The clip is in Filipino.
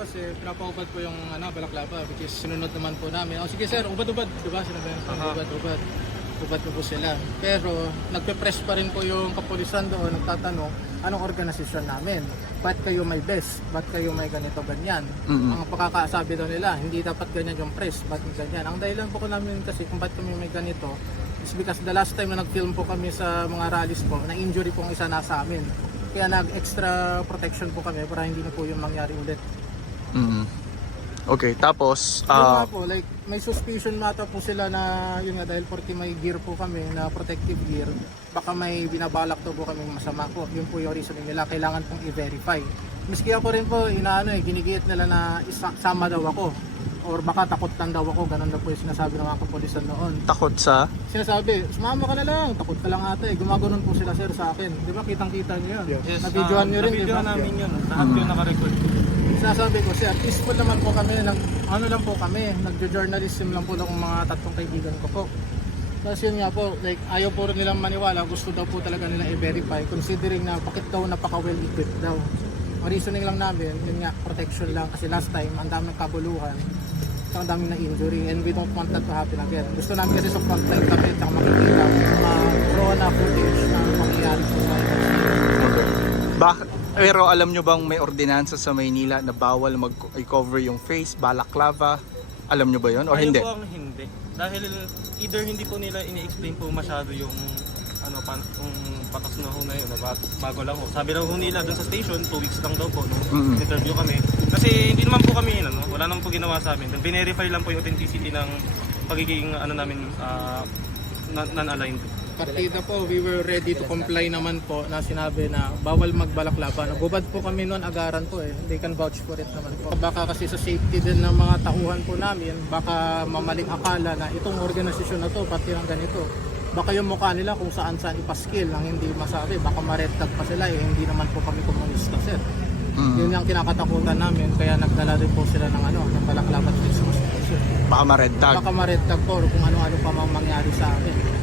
kasi pinapaubad po yung ano, balaklava which is sinunod naman po namin. Oh, sige sir, ubad-ubad, di ba? Sinabi ko, Aha. ubad-ubad. Ubad po po sila. Pero nagpe-press pa rin po yung kapulisan doon, nagtatanong, anong organisasyon namin? Ba't kayo may best? Ba't kayo may ganito, ganyan? Mm-mm. Ang pakakasabi daw nila, hindi dapat ganyan yung press, ba't ganyan? Ang dahilan po ko namin kasi kung ba't kami may ganito, is because the last time na nag-film po kami sa mga rallies po, na-injury po ang isa nasa amin. Kaya nag-extra protection po kami para hindi na po yung mangyari ulit. Mm. Okay, tapos ah nga po, like may suspicion mata po sila na yun nga dahil porque may gear po kami na protective gear, baka may binabalak to po kami masama po. Yun po yung reasoning nila, kailangan pong i-verify. Miski ako rin po, inaano eh, ginigit nila na isa, sama daw ako. Or baka takot lang daw ako, ganun daw po yung sinasabi ng mga kapulisan noon. takot sa Sinasabi, sumama ka na lang, takot ka lang ate. Gumaganon po sila sir sa akin. Di ba kitang kita nyo yun? Yes, Nabidyohan nyo rin, di ba? namin yun. Lahat yun naka-record. Sinasabi ko, sir, peaceful naman po kami, nag, ano lang po kami, nagjo-journalism lang po ng mga tatlong kaibigan ko po. Tapos yun nga po, like, ayaw po rin nilang maniwala, gusto daw po talaga nila i-verify, considering na bakit daw napaka well equipped daw. Ang reasoning lang namin, yun nga, protection lang, kasi last time, ang daming kabuluhan, ang daming na injury, and we don't want that to happen again. Gusto namin kasi sa frontline kami, at makikita, mga raw na footage na mangyayari sa. Bakit pero alam nyo bang may ordinansa sa Maynila na bawal mag-cover yung face, balaclava? Alam nyo ba yon o hindi? po ang hindi. Dahil either hindi po nila ini-explain po masyado yung ano pan yung patas na ho na yun, na bago lang ho. Sabi daw ho nila dun sa station, 2 weeks lang daw po nung Mm-mm. interview kami. Kasi hindi naman po kami ano, wala naman po ginawa sa amin. Verify lang po yung authenticity ng pagiging ano namin ah, non- non-aligned. Partida po, we were ready to comply naman po na sinabi na bawal magbalaklava. Nagubad po kami noon, agaran po eh. They can vouch for it naman po. Baka kasi sa safety din ng mga tauhan po namin, baka mamaling akala na itong organisasyon na to, pati ng ganito. Baka yung mukha nila kung saan saan ipaskill ang hindi masabi. Baka maretag pa sila eh, hindi naman po kami komunista sir. Mm. Yun yung kinakatakutan namin, kaya nagdala rin po sila ng ano, ng balaklava at Christmas. Baka ma-red tag. Baka maretag po kung ano-ano pa mang mangyari sa akin.